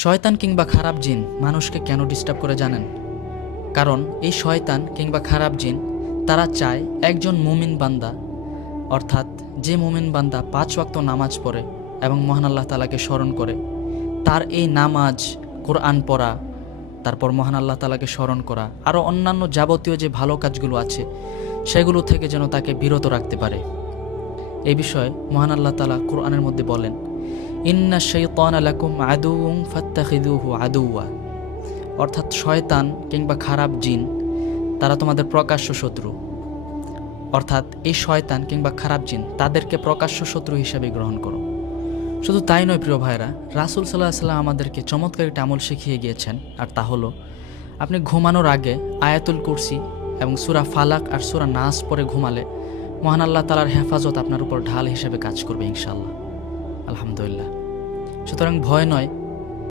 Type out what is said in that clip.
শয়তান কিংবা খারাপ জিন মানুষকে কেন ডিস্টার্ব করে জানেন? কারণ এই শয়তান কিংবা খারাপ জিন তারা চায় একজন মুমিন বান্দা, অর্থাৎ যে মুমিন বান্দা 5 ওয়াক্ত নামাজ পড়ে এবং মহান আল্লাহ তাআলাকে স্মরণ করে, তার এই নামাজ, কোরআন পড়া, তারপর মহান আল্লাহ তাআলাকে স্মরণ করা, আরও অন্যান্য যাবতীয় যে ভালো কাজগুলো আছে সেগুলো থেকে যেন তাকে বিরত রাখতে পারে। এই বিষয়ে মহান আল্লাহ তাআলা কোরআনের মধ্যে বলেন, ইন্না শাইতানা লাকুম আদুউন ফাত্তাখিযুহু আদুওয়া, অর্থাৎ শয়তান কিংবা খারাপ জিন তারা তোমাদের প্রকাশ্য শত্রু। অর্থাৎ এই শয়তান কিংবা খারাপ জিন তাদেরকে প্রকাশ্য শত্রু হিসেবে গ্রহণ করো। শুধু তাই নয় প্রিয় ভাইরা, রাসূল সাল্লাল্লাহু আলাইহি ওয়াসাল্লাম আমাদেরকে চমৎকার একটা আমল শিখিয়ে গিয়েছেন, আর তা হলো আপনি ঘুমানোর আগে আয়াতুল কুরসি এবং সূরা ফালাক আর সূরা নাস পড়ে ঘুমালে মহান আল্লাহ তাআলার হেফাজত আপনার উপর ঢাল হিসেবে কাজ করবে ইনশাআল্লাহ। আলহামদুলিল্লাহ। সুতরাং ভয় নয়,